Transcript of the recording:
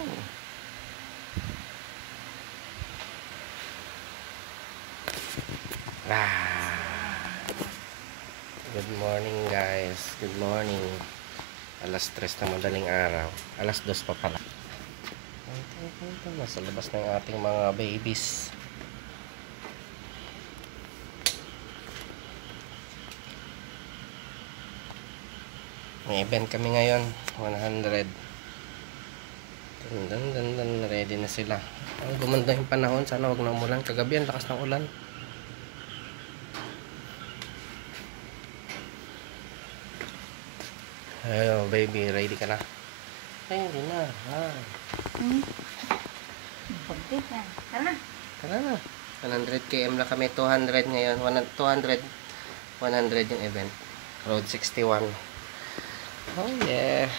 Good morning guys. Good morning. Alas 3 na madaling araw. Alas 2 pa pala. Nasa labas na yung ating mga babies. May event kami ngayon. 100. Ready na sila. Gumanda yung panahon. Sana wag na umulan. Kagabi ang lakas ng ulan. Hello baby, ready ka na? Ready na. Pagkit na. Tara. Tara na. 100 km na kami. 200 ngayon. 100 yung event. Road 61. Oh yeah.